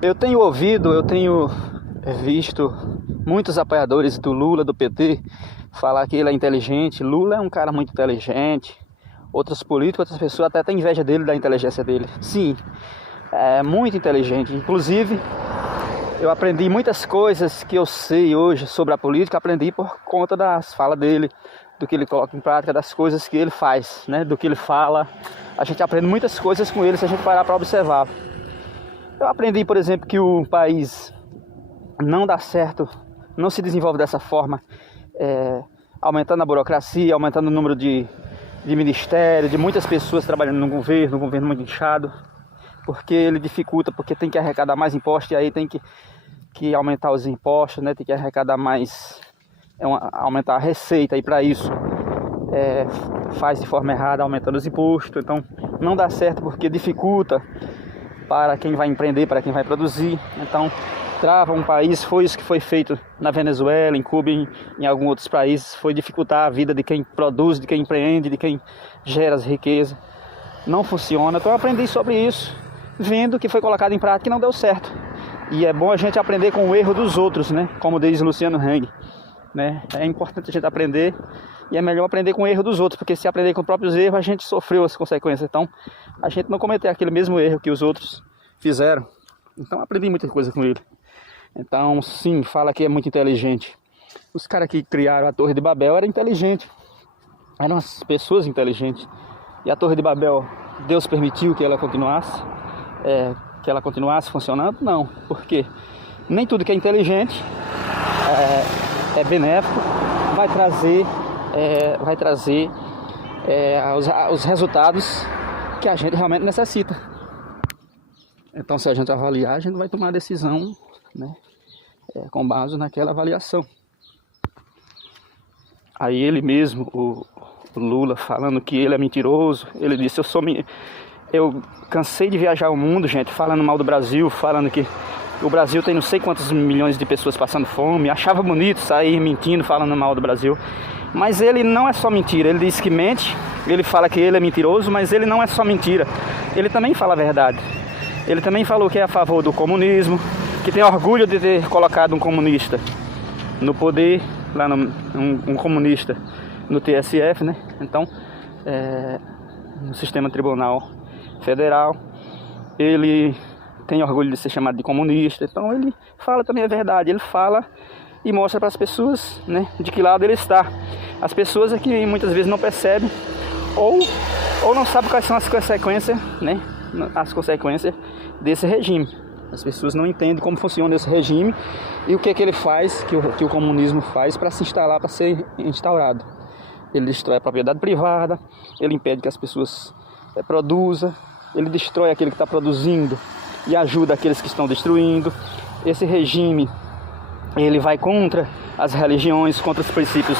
Eu tenho ouvido, eu tenho visto muitos apoiadores do Lula, do PT, falar que ele é inteligente. Lula é um cara muito inteligente. Outros políticos, outras pessoas até têm inveja dele, da inteligência dele. Sim, é muito inteligente. Inclusive, eu aprendi muitas coisas que eu sei hoje sobre a política, aprendi por conta das falas dele, do que ele coloca em prática, das coisas que ele faz, né? Do que ele fala. A gente aprende muitas coisas com ele se a gente parar para observar. Eu aprendi, por exemplo, que o país não dá certo, não se desenvolve dessa forma, aumentando a burocracia, aumentando o número de ministérios, de muitas pessoas trabalhando no governo, um governo muito inchado, porque ele dificulta, porque tem que arrecadar mais impostos, e aí tem que aumentar os impostos, né? Tem que arrecadar mais, aumentar a receita, e para isso faz de forma errada, aumentando os impostos. Então não dá certo porque dificulta para quem vai empreender, para quem vai produzir. Então trava um país. Foi isso que foi feito na Venezuela, em Cuba, em alguns outros países. Foi dificultar a vida de quem produz, de quem empreende, de quem gera as riquezas. Não funciona. Então eu aprendi sobre isso, vendo que foi colocado em prática e não deu certo. E é bom a gente aprender com o erro dos outros, né? Como diz Luciano Hang, né? É importante a gente aprender, e é melhor aprender com o erro dos outros, porque se aprender com os próprios erros, a gente sofreu as consequências. Então a gente não cometer aquele mesmo erro que os outros fizeram. Então aprendi muita coisa com ele. Então sim, fala que é muito inteligente. Os caras que criaram a Torre de Babel eram inteligentes, eram as pessoas inteligentes. E a Torre de Babel, Deus permitiu que ela continuasse funcionando? Não, porque nem tudo que é inteligente é benéfico, vai trazer os resultados que a gente realmente necessita. Então, se a gente avaliar, a gente vai tomar a decisão, né, com base naquela avaliação. Aí ele mesmo, o Lula, falando que ele é mentiroso, ele disse: eu cansei de viajar o mundo, gente, falando mal do Brasil, falando que o Brasil tem não sei quantos milhões de pessoas passando fome. Achava bonito sair mentindo, falando mal do Brasil. Mas ele não é só mentira. Ele diz que mente, ele fala que ele é mentiroso, mas ele não é só mentira. Ele também fala a verdade. Ele também falou que é a favor do comunismo, que tem orgulho de ter colocado um comunista no poder, lá um comunista no TSF, né? Então, no sistema tribunal federal, ele tem orgulho de ser chamado de comunista. Então ele fala também a verdade, ele fala e mostra para as pessoas, né, de que lado ele está. As pessoas que muitas vezes não percebem ou não sabem quais são as consequências, né, as consequências desse regime. As pessoas não entendem como funciona esse regime e o que ele faz, que o comunismo faz para se instalar, para ser instaurado. Ele destrói a propriedade privada, ele impede que as pessoas produzam, ele destrói aquele que está produzindo e ajuda aqueles que estão destruindo. Esse regime, ele vai contra as religiões, contra os princípios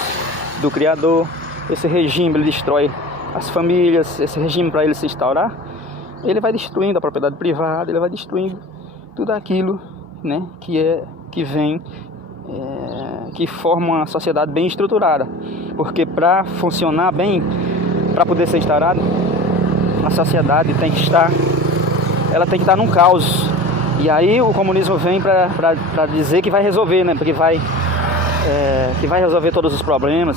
do Criador. Esse regime, ele destrói as famílias. Esse regime, para ele se instaurar, ele vai destruindo a propriedade privada, ele vai destruindo tudo aquilo, né, que forma uma sociedade bem estruturada. Porque para funcionar bem, para poder ser instaurado, a sociedade tem que estar num caos. E aí o comunismo vem para dizer que vai resolver, né? Porque que vai resolver todos os problemas.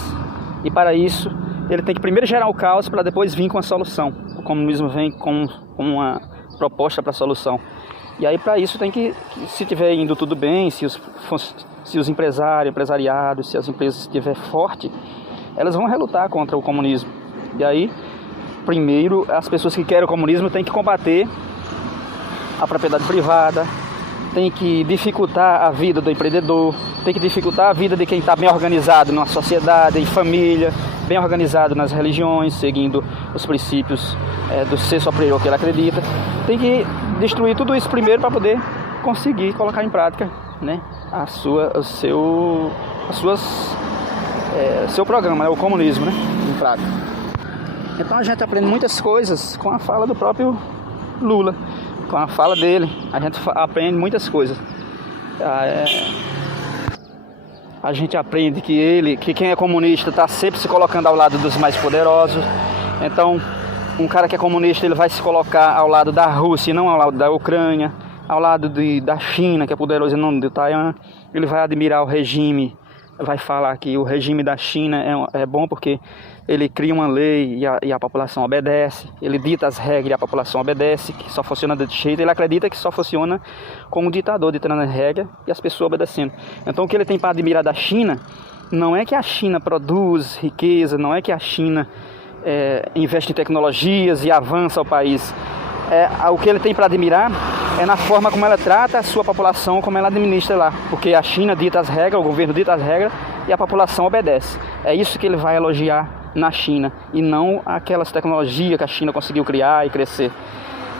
E para isso ele tem que primeiro gerar o caos para depois vir com a solução. O comunismo vem com uma proposta para a solução. E aí para isso tem que, se estiver indo tudo bem, se os empresariados, se as empresas estiverem fortes, elas vão relutar contra o comunismo. E aí, primeiro, as pessoas que querem o comunismo têm que combater a propriedade privada, tem que dificultar a vida do empreendedor, tem que dificultar a vida de quem está bem organizado numa sociedade, em família, bem organizado nas religiões, seguindo os princípios do ser superior que ele acredita. Tem que destruir tudo isso primeiro para poder conseguir colocar em prática, né, seu programa, né, o comunismo, né, em prática. Então a gente aprende muitas coisas com a fala do próprio Lula. Com a fala dele, a gente aprende muitas coisas. A gente aprende que quem é comunista está sempre se colocando ao lado dos mais poderosos. Então, um cara que é comunista, ele vai se colocar ao lado da Rússia e não ao lado da Ucrânia. ao lado da China, que é poderosa em nome de Taiwan. Ele vai admirar o regime, vai falar que o regime da China é bom porque ele cria uma lei e a população obedece, ele dita as regras e a população obedece, que só funciona desse jeito. Ele acredita que só funciona com o ditador ditando as regras e as pessoas obedecendo. Então o que ele tem para admirar da China não é que a China produz riqueza, não é que a China investe em tecnologias e avança o país. O que ele tem para admirar é na forma como ela trata a sua população, como ela administra lá. Porque a China dita as regras, o governo dita as regras e a população obedece. É isso que ele vai elogiar na China e não aquelas tecnologias que a China conseguiu criar e crescer.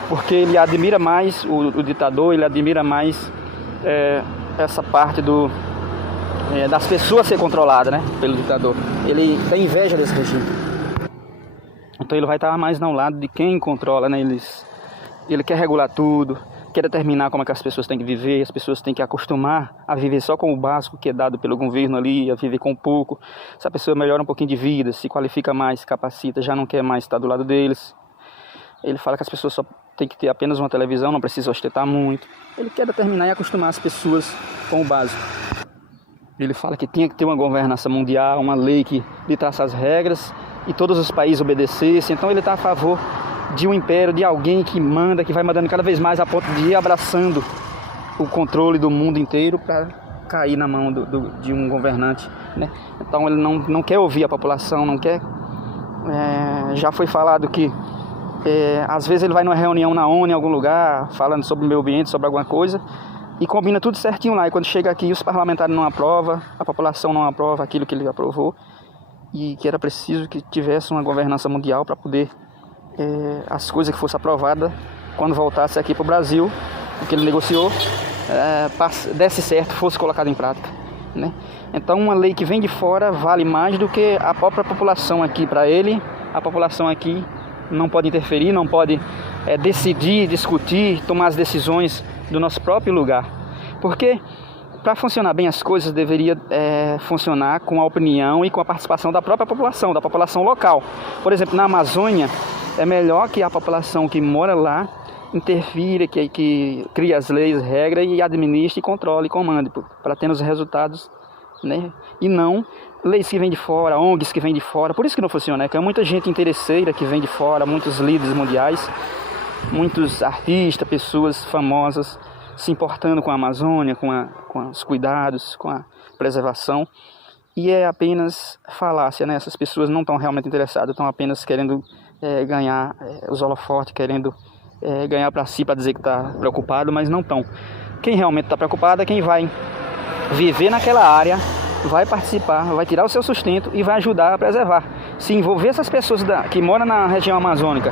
Porque ele admira mais o ditador, ele admira mais essa parte das pessoas ser controladas, né, pelo ditador. Ele tem inveja desse regime. Então ele vai estar mais ao lado de quem controla, né? Ele quer regular tudo, quer determinar como é que as pessoas têm que viver, as pessoas têm que acostumar a viver só com o básico que é dado pelo governo ali, a viver com pouco. Se a pessoa melhora um pouquinho de vida, se qualifica mais, se capacita, já não quer mais estar do lado deles. Ele fala que as pessoas só têm que ter apenas uma televisão, não precisa ostentar muito. Ele quer determinar e acostumar as pessoas com o básico. Ele fala que tinha que ter uma governança mundial, uma lei que ditasse as regras e todos os países obedecessem. Então ele está a favor de um império, de alguém que manda, que vai mandando cada vez mais a ponto de ir abraçando o controle do mundo inteiro para cair na mão de um governante, né? Então ele não quer ouvir a população, não quer. Já foi falado que às vezes ele vai numa reunião na ONU em algum lugar, falando sobre o meio ambiente, sobre alguma coisa, e combina tudo certinho lá. E quando chega aqui, os parlamentares não aprovam, a população não aprova aquilo que ele aprovou, e que era preciso que tivesse uma governança mundial para poder as coisas que fossem aprovadas, quando voltasse aqui para o Brasil, o que ele negociou, desse certo, fosse colocado em prática, né? Então uma lei que vem de fora vale mais do que a própria população aqui. Para ele, a população aqui não pode interferir, não pode decidir, discutir, tomar as decisões do nosso próprio lugar. Porque para funcionar bem as coisas deveria funcionar com a opinião e com a participação da própria população, da população local. Por exemplo, na Amazônia, é melhor que a população que mora lá interfira, que crie as leis, regras e administre, controle e comande para ter os resultados, né? E não leis que vêm de fora, ONGs que vêm de fora. Por isso que não funciona, né? Porque é muita gente interesseira que vem de fora, muitos líderes mundiais, muitos artistas, pessoas famosas se importando com a Amazônia, com os cuidados, com a preservação. E é apenas falácia, né? Essas pessoas não estão realmente interessadas, estão apenas querendo ganhar os holofotes, querendo ganhar para si, para dizer que está preocupado, mas não estão. Quem realmente está preocupado é quem vai viver naquela área, vai participar, vai tirar o seu sustento e vai ajudar a preservar. Se envolver essas pessoas que moram na região amazônica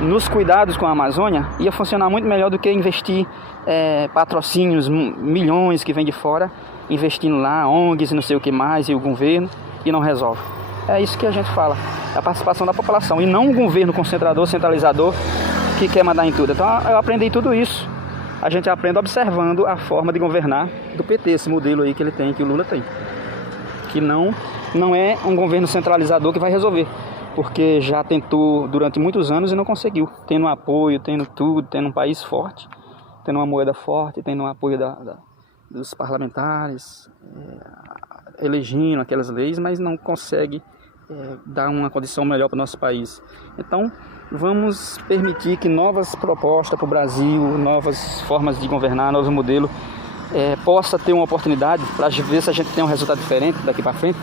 nos cuidados com a Amazônia, ia funcionar muito melhor do que investir patrocínios, milhões que vêm de fora, investindo lá, ONGs e não sei o que mais, e o governo, e não resolve. É isso que a gente fala, a participação da população, e não um governo concentrador, centralizador, que quer mandar em tudo. Então eu aprendi tudo isso. A gente aprende observando a forma de governar do PT, esse modelo aí que ele tem, que o Lula tem. Que não é um governo centralizador que vai resolver, porque já tentou durante muitos anos e não conseguiu, tendo apoio, tendo tudo, tendo um país forte, tendo uma moeda forte, tendo um apoio dos parlamentares, elegendo aquelas leis, mas não consegue dar uma condição melhor para o nosso país. Então vamos permitir que novas propostas para o Brasil, novas formas de governar, novos modelos, possa ter uma oportunidade para ver se a gente tem um resultado diferente daqui para frente.